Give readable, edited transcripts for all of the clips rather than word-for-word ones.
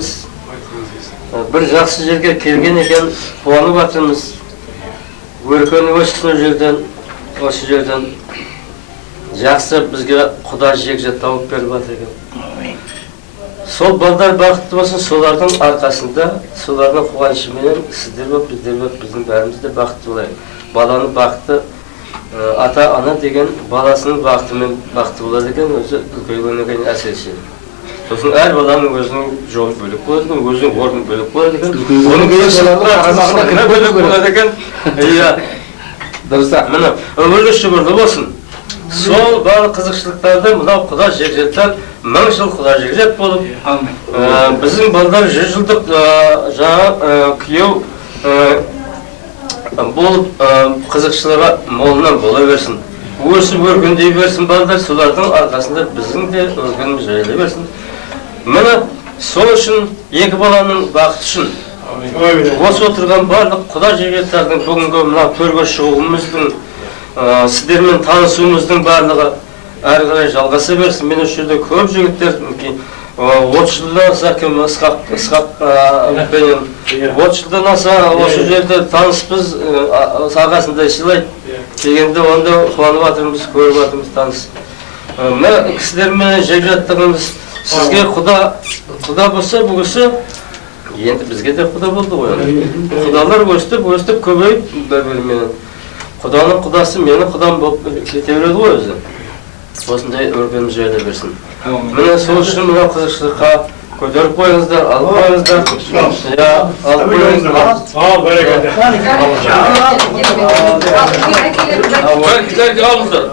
жатырмыз. Bir жақсы жерге келген екен, қуанып жатырмыз. Өркені өскен осы жерден жақсы бізге Құда жекжат тауып беріп жатыр екен. Сол балдар бақытты болсын, солардың арқасында, солардың қуанышыменен сіздер болып, біздер болып, біздің бәріміз де бақытты болайық. Баланың бақыты, ата-ана деген баласының бақытымен бақытты болады екен, өзі үлкейгеннен кейін әсіресе. Сосын әр баланың өзінің жолы бөлек болады екен, өзінің орны бөлек болады екен. Оның өзінің бөлек болады екен. Иә. Дұрыс. Міне, өмірлі шүбірлі болсын. Сол барлық қызықшылықтарды мынау Құда жекжаттан 1000 жыл Құда жекжат болып, біздің балдар 100 жылдық жаңа күйеу болып қызықшыларға молынан бола берсін. Өсіп өркендей берсін балдар, солардың арқасында біздің де өркеніміз жайыла берсін. Міне сол үшін екі баланың бақыты үшін осы отырған барлық Құда жекжаттардың бүгінгі мына төрге шығуымыздың сіздермен танысуымыздың барлығы әрі қарай жалғаса берсін. Мен осы жерде көп жігіттер 30 жылдан аса кім Ысқақпенен 30 жылдан аса осы жерде таныспыз, арқасында сыйлайды дегенде онда қуанып жатырмыз, көріп жатырмыз таныс. Мына кісілермен жекжаттығымыз сізге Құда болса, бұл кісі енді бізге де Құда болды ғой. Құдалар өстіп көбейіп бір-бірімен. Құданың Құдасы менің Құдам болып кете береді ғой өзі. Осындай өркеніміз жайыла берсін. Міне сол үшін мына қызықшылыққа көтеріп қойыңыздар, алып қойыңыздар. Алып қойыңыздар. Ал, бәрекелді. Бәрекелді алыңыздар.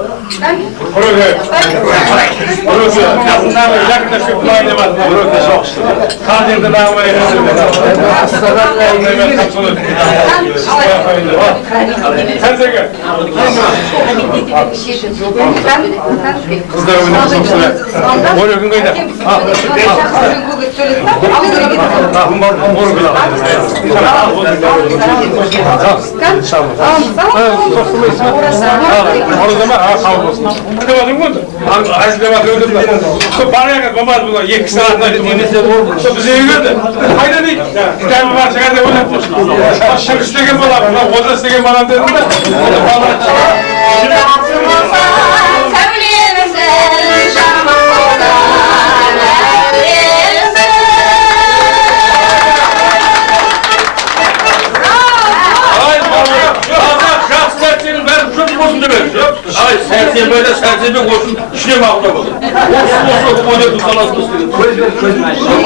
Екі сағат айтып біз үйгенді. Қайда дейді? Кітабы бар шығарда ойлап шығып істеген балам, ода істеген балам дедім Сәрсенбайда сәрсенбе olsun, ішіне мақұлда болды. Осы ойдың қаласында істеген.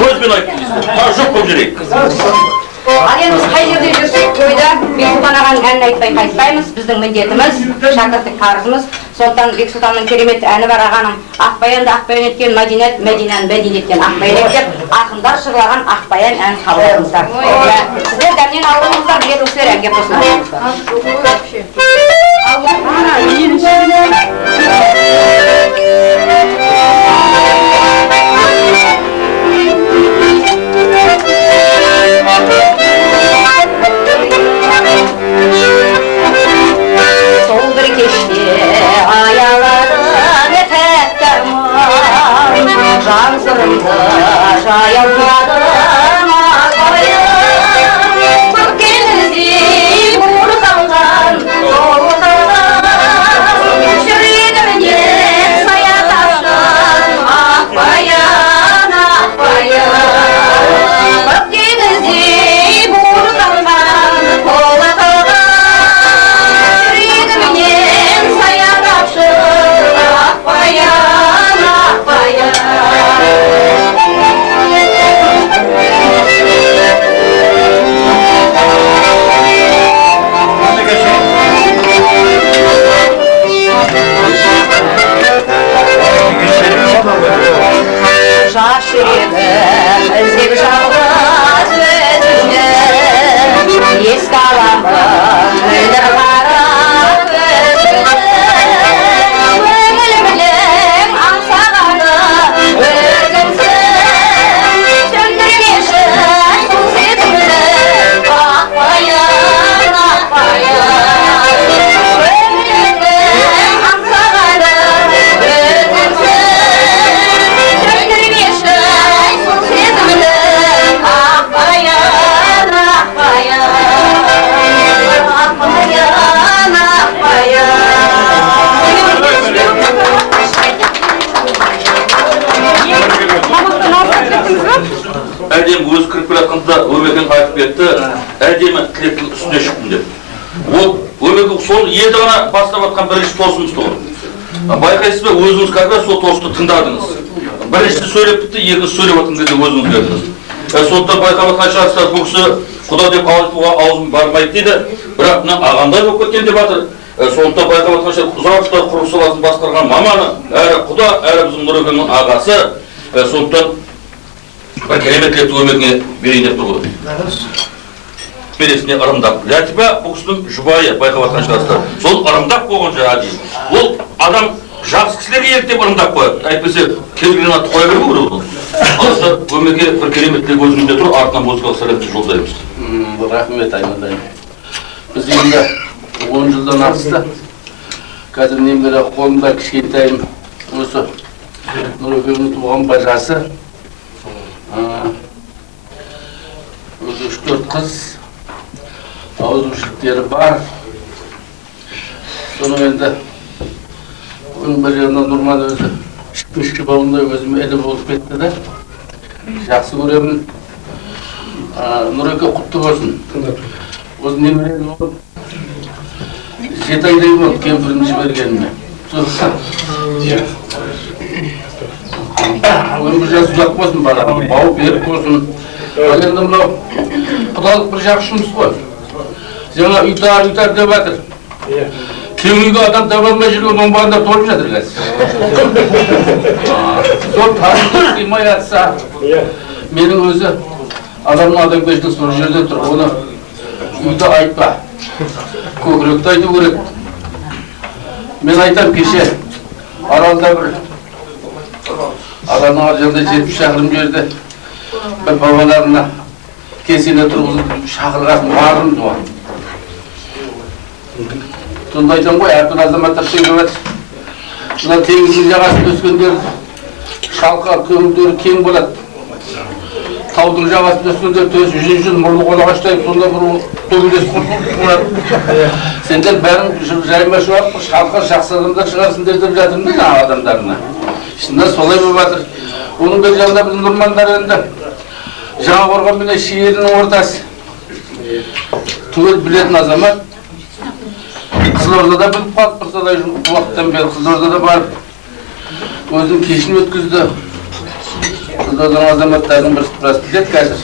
Көзбен айтып дейсіз. Жоқ болып жүрейік. Ал енді біз қай жерде жүрсек, тойда Бексұлтан ағаның әнін айтпай қайтпаймыз. Біздің міндетіміз, шәкірттік қарызымыз. Сондықтан Бексұлтанның керемет әні бар ағаның Ақбаянды ақбаян еткен Мәдинет, Мәдинаны бәдин еткен Ақбаян деп, ақындар жырлаған Ақбаян әнін қабылдаңыздар. Сіздер дәмнен алыңыздар, білетіңіздер әнге қосылыңыздар. Sol bir keşke ayalarım etekten can sırımda jayılmadım ağabeyim çok genizim vur kalgan dolu kalgan şüridimden әдемі өзі кіріп келе жатқанда өмекең айтып кетті, әдемі тілектің үстіне шықтым деп. Ол өмекең сол енді ғана бастап жатқан бірінші тосымыз тұғыр. Байқайсыз ба, өзіңіз как раз сол тосты тыңдадыңыз. Бірінші сөйлеп бітті, екінші сөйлеп жатқан кезде өзіңіз көрдіңіз. Сондықтан байқап жатқан шығарсыздар, бұл кісі құда деп айтуға аузым бармайды дейді, бірақ мына ағамдай болып кеткен деп жатыр. Сондықтан байқап жатқан шығар, ұзақ жылдар құрылыс саласын басқарған маманы, әрі құда, әрі біздің Нұрекеңнің ағасы. Сондықтан бір кереметлекті өміріне берейін деп тұр ғой. Бересіне ырымдап. Ләтипа бұл кісінің жұбайы, байқап жатқан шығарсыздар. Сол ырымдап болған жаңа дейін. Ол адам жақсы кісілерге еліктеп ырымдап қояды. Әйтпесе келген атты қоя беру керек ол. Алыста өмеке бір кереметтілік өзінде тұр, артынан музыкалық сәлемді жолдаймыз. Рахмет Аймадай. Біз енді 10 жылдан асты. Қазір немере қолымда кішкентайым осы Нұрекеңнің туған бажасы. Өзі 3-4 қыз, ауызбіршіліктері бар. Соның енді оның бір жағынан Нұрман өзі ішкі бауындай өзім әлі болып кетті да. Жақсы көремін. Нұреке құтты болсын. Осы немерені 7 айдай болды кемпірін жібергеніме. Өмір жасы ұзақ болсын балам, бау беріп болсын. Ал енді мынау құдалық бір жақсы жұмыс қой. Жаңа ұйтар деп жатыр. Кең үйге адам таба алмай жүрген оның барында толып жатыр қазір. Сол тарихы қимай атса, менің өзі адамның адамгершілігі сол жерде тұр. Оны үйде айтпа, көкіректі айту керек. Мен айтам кеше аралда бір адамның аржағында 70 шақырым жерде бір бабаларына кесене тұрғызып шақырғасын бардым дуа. Сонда айтам ғой, әртүр азаматтар келіп жатыр. Мына теңіздің жағасында өскендер шалқар көңілдері кең болады. Таудың жағасында өскендер төсі жүн мұрны қолағаштай сонда бір төбелес құртылып. Сендер бәрін жайма шуап, шалқар жақсы адамдар шығарсыңдар деп жатырмын да адамдарына. Шында солай болып жатыр. Оның бір жағында біздің Нұрмандар енді Жаңақорған мен Шиелінің ортасы. Түгел білетін азамат. Қызылордада біліп қалып тұрсадай уақыттан бері Қызылордада барып өзінің кешін өткізді. Қызылорданың азаматтарының біраз білет қазір.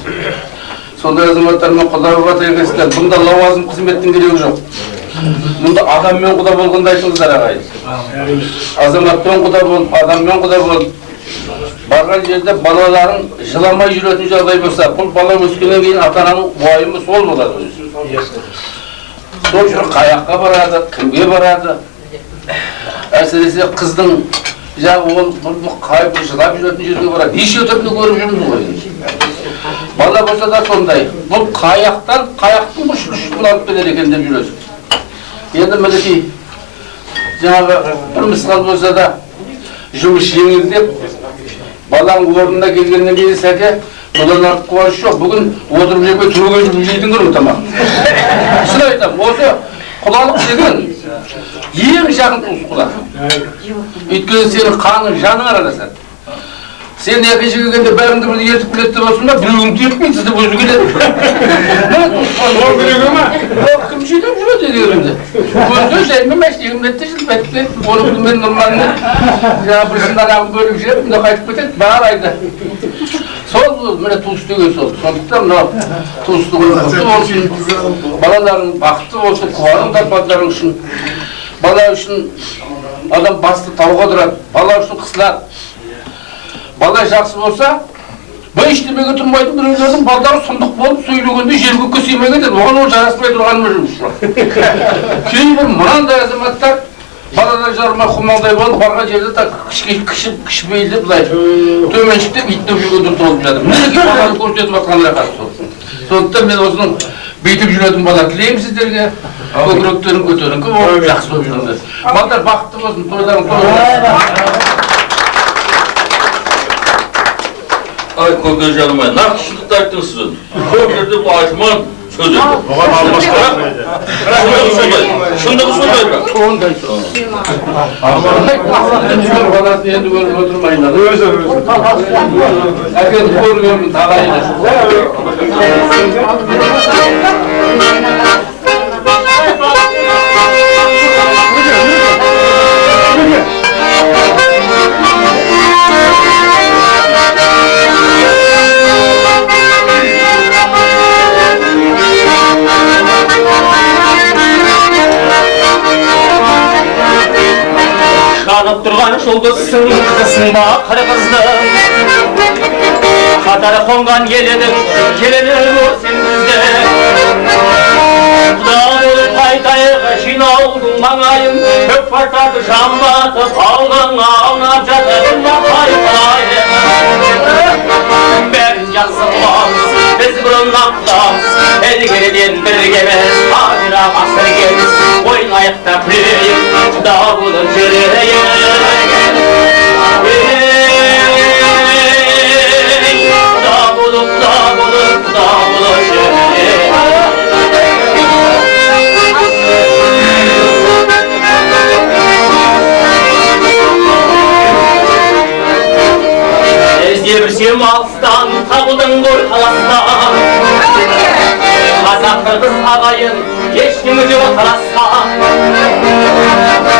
Сондай азаматтармен құда болып жатыр. Бұнда лауазым қызметтің керегі жоқ. Бұнда адаммен құда болғанда айтыңыздар ағайын. Азаматпен құда болып, адаммен құда болып, барған жерде балаларын жыламай жүретін жағдай болса, бұл бала өскеннен кейін ата-ананың уайымы сол болады өзі. Сол үшін қаяққа барады, кімге барады. Әсіресе қыздың жағы ол қайып жылап жүретін жерге барады. Неше түрді көріп жүрміз ғой. Бала болса да сондай. Бұл қаяқтан, қаяқтың ұшын алып келер екен деп жүресің. Енді мінекей жаңағы бір мысқал болса да жұмыс жеңілдеп баланың орнына келгеннен кейін сәке бұдан артық қуаныш жоқ. Бүгін отырып жемей түрге жүріп жейдің көрің тамақ. Шын айтам, осы құдалық деген ең жақын туыс құда. Өйткені сенің қаның, жаның араласады. Сен екінші келгенде бәріңді бірді ертіп келеді деп olsun ба, біреуіңді ертпейді, сізді өзі келеді. Ол біреуге ма? Кім жетіп жүреді дегенде. Көзді жаймен мәштегімдетті жылып әтті. Оның мен Нұрманның жаңа бір шындарағын бөліп жеп, мұнда қайтып кетеді, бағар айды. Сол, міне туыс деген сол. Сондықтан мынау туыстығын құтты болсын, балаларың бақытты болсын, қуаның тапқандарың үшін. Бала үшін адам басты тауға тұрады, бала үшін қысылады. Бала жақсы болса, бұл ештемеге тұрмайтын біреулердің балдары сұмдық болып сөйлегенде жерге көсемеге деді. Оған ол жараспай тұрғаныма жұмыс. Кейбір мынандай азаматтар баладан жарымай құмалдай болып, барған жерде кішіпейілді бұлай төменшіктеп иттеп жүргендер толып жатыр. Мінеки баланы көрсетіп жатқан рақат сол. Сондықтан мен осының бүйтіп жүретін бала тілеймін сіздерге. Көкіректерін көтеріңкі болып, жақсы болып жүріңдер. Балдар бақытты болсын, тойларың той. Ай, көке жаным ай, нақты шындықты айттыңыз сіз. Көп жерде бұл айтыман, сөз етті. Шындығы сондай бірақ. баласын енді көріп отырмайын. Әкеліп көргенмін тағайын. Жанып тұрған жұлдызсың, қызысың ба қырғызды. Қатары қонған елінің, келені көрсең бізді. Құда болып қайтайығы жинаудың маңайын, көк партады жамбатып, алдың аунап жатыр қайқайын. Бәрін жақсы қыламыз, біз бұрыннан құдамыз, әлгерден біргеміз, ажыра ғасыргеміз, ойнайық та күлейік, құда болып жүрейік. Іздебірсем алыстан, табылдың ғой қаластан. Қазақ қырғыз ағайын, ешкімі жоқ қарасқан.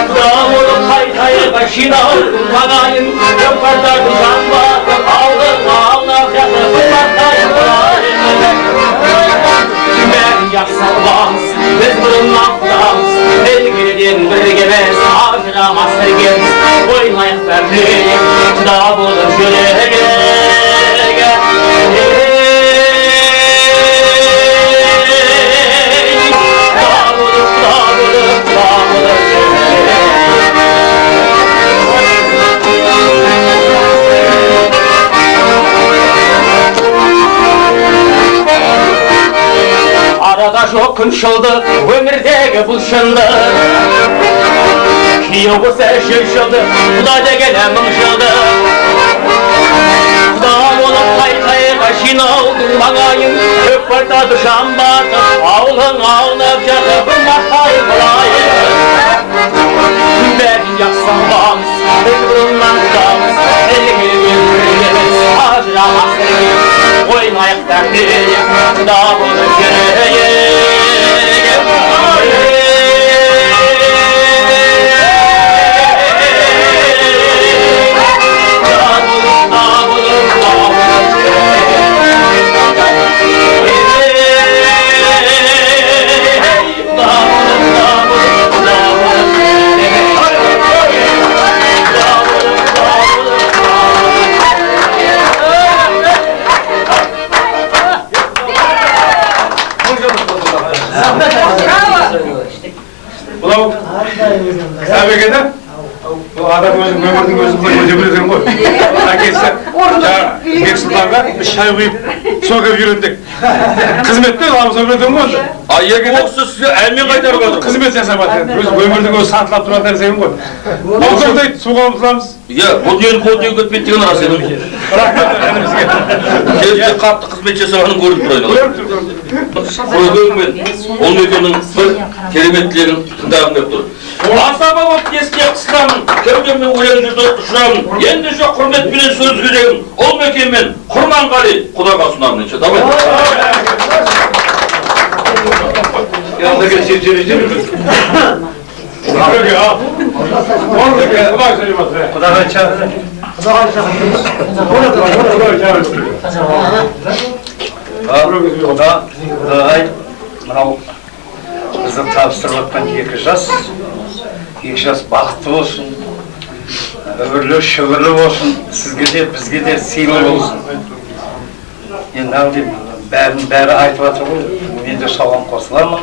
Құда болып қайтайығы жинаудың маңайын, көкпартардың жамбатып, алдың аунап жатыр қымбатайын құрайын. Бәрін жақсы қыламыз, біз бұрыннан құдамыз, әлгерден біргеміз, ажырамас іргеміз, ойнайық та күлейік, құда болып жүрейік. Арада жоқ күн жылды, өмірдегі бұл шындық. Күйеу болса 100 жылды, құда дегені 1000 жылды. Құда болып қайтайығы жинаудың маңайын, көкпартады жамбатып, аулың аунап жатып, қымбатайын құрайын. Бәрін жақсы қыламыз, біз бұрыннан құдамыз, әлгерден біргеміз, ажырамас іргеміз, ойнайық та күлейік, құда болып жүрейік. Бұлау сәбекеді, бұл адам өмірдің өзін өте білген ғой. Әкесі Бексұлтанға біз шай құйып, сол кеп үйрендік. Қызметте аламыз өмірдің ғой. Екі оқысы сізге әлмен қайтарып отыр. Қызмет жасап жатыр. Өмірдің өзі сатылап тұрған нәрсең ғой. Ауқымдайды, суға ұмтыламыз. Иә, бұл дүниенің қолдегі көтпейді деген рас еді. Рахмет әнімізге. Кезінде қатты қызмет жасағанын көріп тұрайын. Көргенмен ол мекеннің бір керемет тілегін тыңдағым келіп тұр. Асаба болып еске қысқамын, кеудеммен өлең жүзді ұшырамын. Енді жоқ құрметпенен сөз кезегім, ол мекенмен Құрманғали Құдаға ұсынамын. Давай. Yanındaki seyirciler Abi ya. Kulak söylüyor. Kulak çağırın. Kulak çağırın. Мынау біздің табыстырып жатқан 2 жас. 2 жас бақытты болсын. Өмірлі шүбірлі болсын. Сізге де, бізге де сыйлы болсын. Енді бәрі айтып жатыр ғой. Мен де соған қосыламын.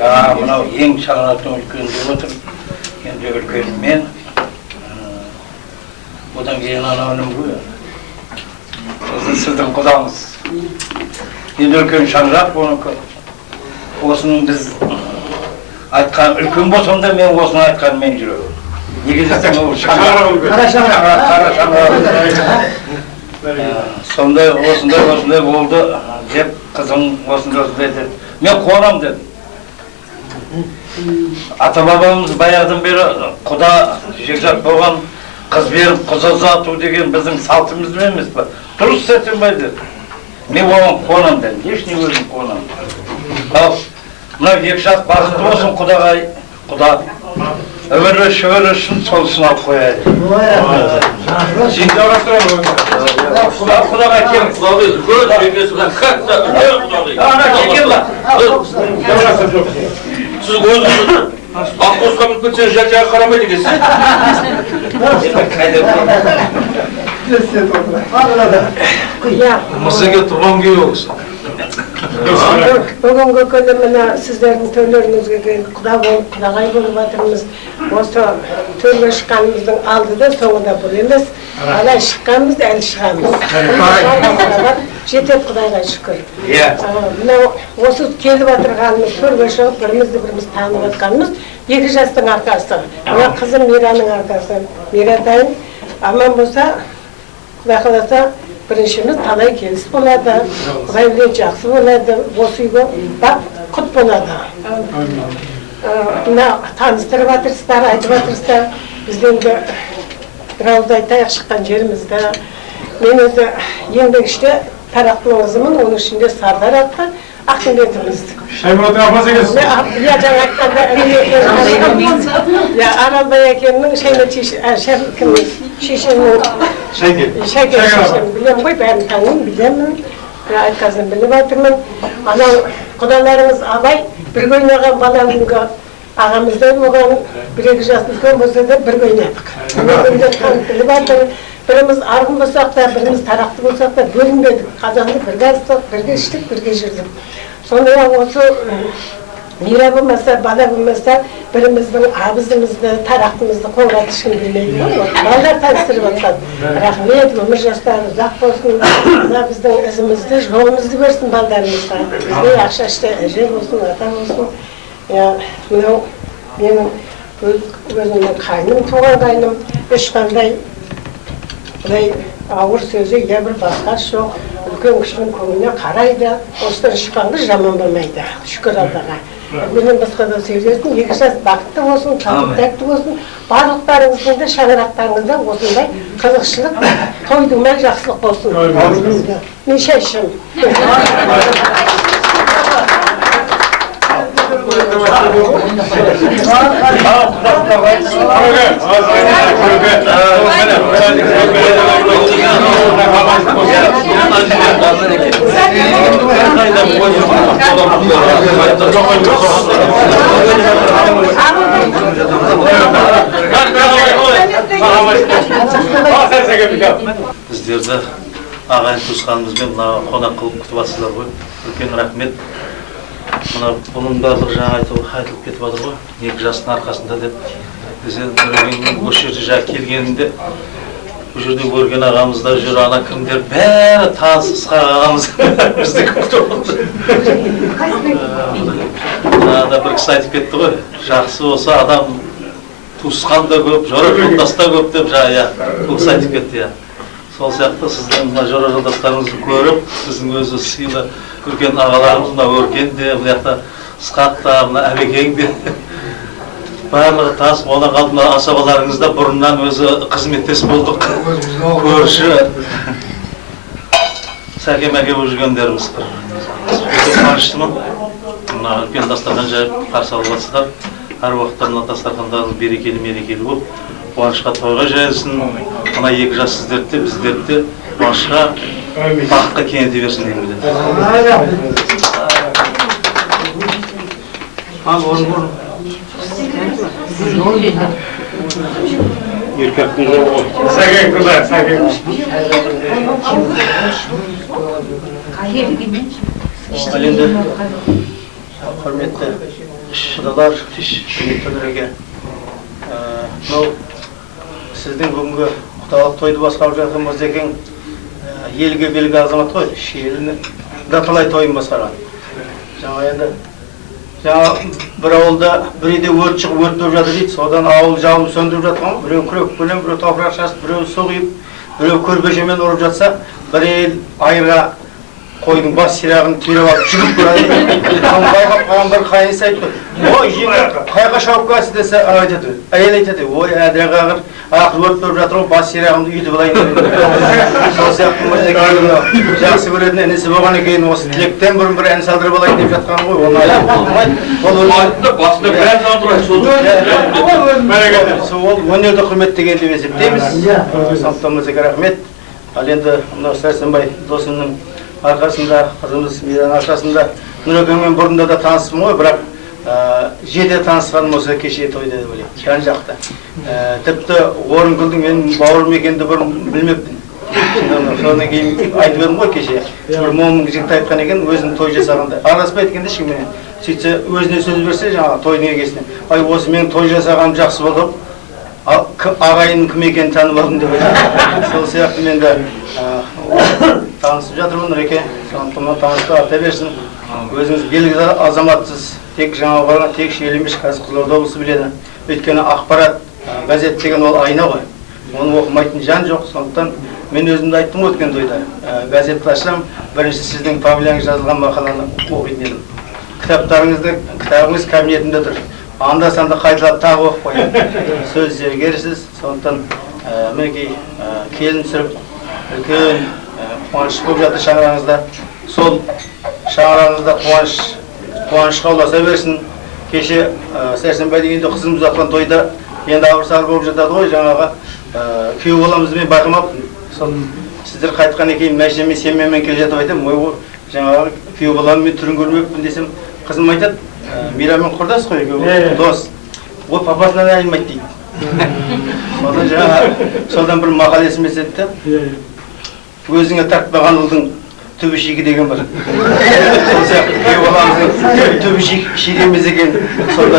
Жаңағы мынау ең шаңырақтың үлкен деп отыр. Енді үлкен мен. Одан кейін анауының ғой. Сіздің құдаңыз. Енді үлкен шаңырақ бұныкі. Осының біз айтқан үлкен болсам да мен осыны айтқан мен жүрем. Неге десең ол шаңырақ үлкен. Қара шаңырақ. сондай осындай болды деп қызым осындай деді. Мен қуанам дедім. Ата бабамыз баяғыдан бері құда жекжат болған, қыз беріп қыз ұзату деген біздің салтымыз емес пе? Дұрыс Сәрсенбай деді. Мен оған қуанам дедім, ешне өзім қуанам. Ал мына екі жақ бақытты болсын құдағай, құда өмірі шөбірі үшін сол үшін алып қояды. Şimdi araştıralım. Құдағай келіңіз. Құдағай, көз жеңгесі қана қатты құдағай. Ана келген ба? Сіз өзіңіз автобусқа мініп кетсеңіз жан-жағына қарамайды екенсіз. Мырзаға тұрған күйеу болсын. Бүгінгі күні мына сіздердің төрлеріңізге келіп құда болып, құдағай болып жатырмыз. Осы төрге шыққанымыздың алдыда соңында бұл емес. Алай шыққанымыз, әлі шығамыз. Жетеді Құдайға шүкір. Мынау осы келіп отырғанымыз, төрге шығып, бірімізді-біріміз танып жатқанымыз екі жастың арқасы. Мына қызым Мираның арқасы. Миратайым аман болса, Құдай қаласа, біріншіміз талай келіс болады, Құдай біледі жақсы болады, осы үйге бақ құт болады. Мына таныстырып жатырсыздар, айтып жатырсыздар, бізден де бір ауыз айтайық шыққан жерімізді. Мен өзі еңбекшіде Тарақтың қызымын, оның ішінде Сардар атты Ақымбетіміз. Шаймұраттың апасы екенсіз? Иә, жаңа айтқанда Аралбай әкемнің шешемнің Шәйке шешем білем ғой, бәрін танимын, білемін, айтқазын біліп жатырмын. Анау құдаларыңыз абай бірге ойнаған бала күнгі ағамыздай болған, бір-екі жас үлкен болса да бірге ойнадық. Бірге танып біліп жатыр. Біріміз арғын болсақ та, біріміз тарақты болсақ та бөлінбедік. Қазанды бірге астық, бірге іштік, бірге жүрдік. Сондай осы мира болмаса, бала болмаса, біріміздің абызымызды, тарақтымызды қоңырат ешкім білмейді ғой. Балалар таныстырып жатқан. Рахмет, өмір жастары ұзақ болсын. Мына біздің ізімізді, жолымызды берсін балдарымызға. Бізге ақшашты әже болсын, ата болсын. Мынау менің өзімнің қайным, туған қайным, ешқандай Құдай ауыр сөзі, я бір басқа жоқ, үлкен кішінің көңіліне қарайды, осыдан шыққанғы жаман болмайды, шүкір Аллаға. Менен басқа да сөйлесін, екі жас бақытты болсын, тәтті болсын, барлықтарыңыздың да шаңырақтарыңызда осындай қызықшылық, тойдыңмен жақсылық болсын. Мен шайшым. Біздерді ағайын туысқанымызбен қонақ қылып күтіп жатсыздар ғой. Үлкен рахмет. Мына бұның барлығы жаңа айтылып кетіп жатыр ғой. Екі жастың арқасында деп. Біз Нұрекеңнің осы жерде жаңа келгенінде бұл жерде көрген ағамызда жүр, ана кімдер бәрі танысыз ағамыз бізді күтіп отыр. Жаңағыда бір кісі айтып кетті ғой, жақсы болса адам туысқан да көп, жора жолдас та көп деп жаңа бұл кісі айтып кетті. Сол сияқты сіздің мына жора жолдастарыңызды көріп, біздің өзі сыйлы үлкен ағаларымыз, мына Өркен де, бұл жақта Ысқақ та, мына Әбекең де барлығы тас, одан қалды мына асабаларыңызда бұрыннан өзі қызметтес болдық. Көрші Сәкен әке болып жүргендеріміз. Өте қуаныштымын. Мына үлкен дастархан жайып қарсы алып жатсыздар. Әр уақытта мына дастархандарыңыз берекелі мерекелі болып, қуанышқа тойға жайылсын. Мына екі жас сіздерді де, біздерді де қуанышқа, бақытқа кеңейте берсін деймін. Еркектің жолы ғой. Сәкен қыздар, сәкен. Әлемді құрметті құдалар, құрметті Нұреке. Сіздің бүгінгі құдалық тойды басқарып жатқан Мырзекең елге белгі азамат қой, шиеліні даталай тойын басқарған. Жаңа енді бір ауылда бір үйде өрт шығып өртеп жатыр дейді, содан ауыл жалын сөндіріп жатқан, біреу күрекпенен, біреу топырақ шашып, біреу су құйып, біреу көрпешемен ұрып жатса, бір ел айырға қойдың бас сирағын түйреп алып жүгіріп барады. Байқап қалған бір қайынсы айтты, ой жеңге қайға шауып келсіз десе, айтады, әйел айтады, ой әдірек ақыр өрт көріп жатыр ғой, бас сирағымды үйтіп алайын деп. Сол сияқты Мырзекеңнің жақсы көретін інісі болған екен, осы тілектен бұрын бір ән салдырып алайын деп жатқан ғой, оны айтты. Басында бір ән салдырайық, сол өнерді құрметтеген деп есептейміз. Сондықтан Мырзеке рахмет. Ал енді мынау Сәрсенбай досымның арқасында, қызымыз Мираның арқасында Нұрекеңмен бұрында да танысым ғой, бірақ жете танысқаным осы кеше тойда деп ойлаймын, жан жақта. Тіпті Орынкүлдің менің бауырым екенді бұрын білмеппін. Содан кейін айтып едім ғой кеше, бір момын жігіт айтқан екен, өзінің той жасағанда. Араласпайды екен де ешкіммен. Сөйтсе өзіне сөз берсе, жаңағы тойдың егесіне, ай осы менің той жасағаным жақсы болды, ағайынның кім екенін танып алдым деп ойлаймын. Сол сияқты мен де танысып жатырмын Нұреке, сондықтан танысып арта берсін. Өзіңіз белгілі азаматсыз, тек Жаңақорған, тек Шиелі емес, қазір Қызылорда облысы біледі. Өйткені ақпарат, газет деген ол айна ғой. Оны оқымайтын жан жоқ, сондықтан мен өзімді айттым өткен тойда. Газетті ашсам, бірінші сіздің фамилияңыз жазылған мақаланы оқитын едім. Кітабыңыз кабинетінде тұр. Анда-санда қайталап тағы оқып қоямын. Сөз зергерсіз, сондықтан мінекей келін түсіріп, үлкен қуаныш болып жатыр шаңырағыңызда. Сол шаңырағыңызда қуанышқа ұласа берсін. Кеше Сәрсенбай дегенде қызымыз атқан тойда енді абыр-сабыр болып жатады ғой, жаңағы күйеу боламызды мен байқамаппын. Сол сіздер қайтқан екен мәшемен сенменмен келе жатып айтам, ой жаңағы күйеу боламын мен түрін көрмеппін десем, қызым айтады, Мирамен құрдас қой, дос. Ол папасынан айнымайды дейді. Содан бір мақал есіме түседі, өзіңе тартпаған ұлдың түбі шигі деген бар. Сол сияқты күйеу баламыздың түбі шигі емес екен. Сонда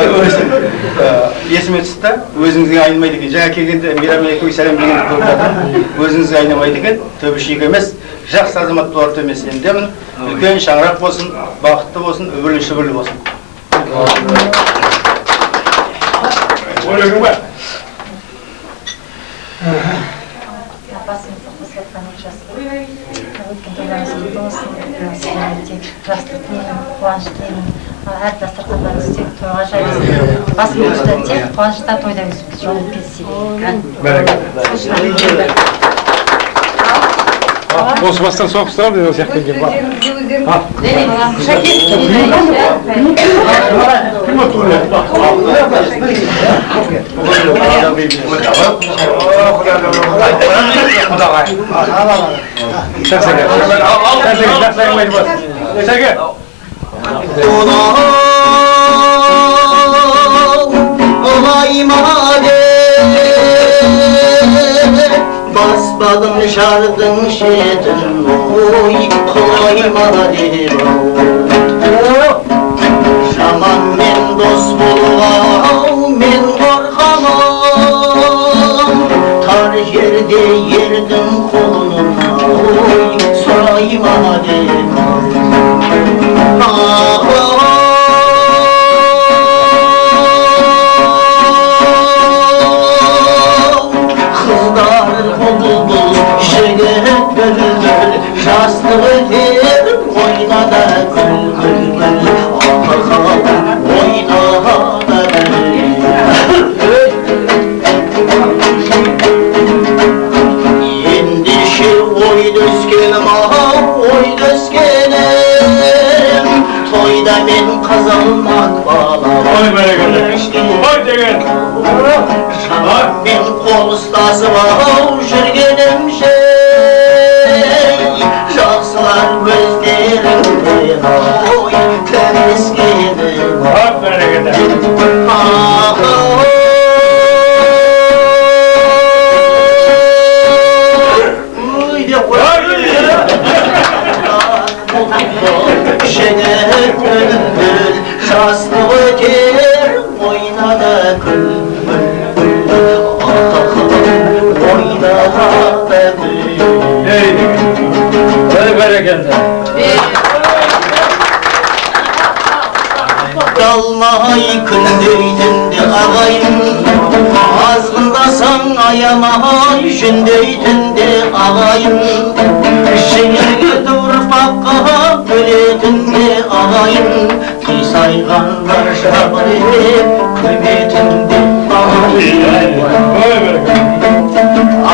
есіме түсті, өзіңізге айнымайды екен. Жаңа келгенде Мирамен екеуі сәлем дегенді көріп жатыр. Өзіңізге айнымайды екен, түбі шигі емес. Жақсы азамат болар емес сенемін. Үлкен шаңырақ болсын, бақытты болсын, үбірлі-шүбірлі болсын. Ойлығың ба? Басымызды қосылатқан өткен тойларыңыз болсын, тек жастық тілеймін, қуаныш тілеймін, әр дастархандарыңыз тек тойға жайылсын. Басымызда тек қуанышта тойда өзіміз жолып келсек. Осы бастан соғыстырам деп осы яқтан келіп бар. Basmadım şardın şedin oy koyma dedim Şaman men dost bulgam men korkamam Tar yerde yerdim kolunum oy sorayma dedim Ben kol ustası жүргенім жақсылар өздеріңді ой көмескені жастық өтер ойнада күл Dalmay kündüydün de ağayım Azgında болсаң аямай жөндейтін де ағайын жеңілге ұрпаққа бөлетін де ағайын қисайғандар жабылып көметін де ағайын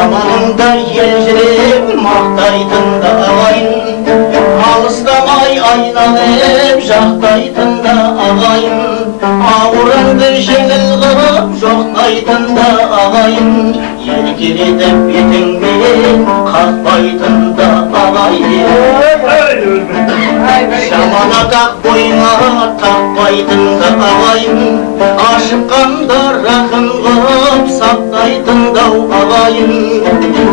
аманыңда елжіреп мақтайтын да ағайын алыстамай айналып жақтайтын да ағайын ауырыңды жеңіл қылып жоқтайтын да ағайын еркелетіп бетіңмен қақпайтын да ағайын жаман атақ бойыңа тақпайтын да ағайын ашыққанда рақым қылып сақтайтын да ағайын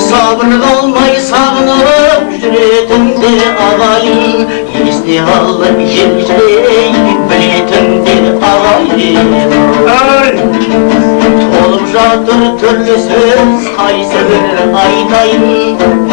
сабыр қалмай сағынып жүретін де ағайын есіне алып елжірей білетін де ағайын толып жатыр түрлі сөз қайсы бір айтайын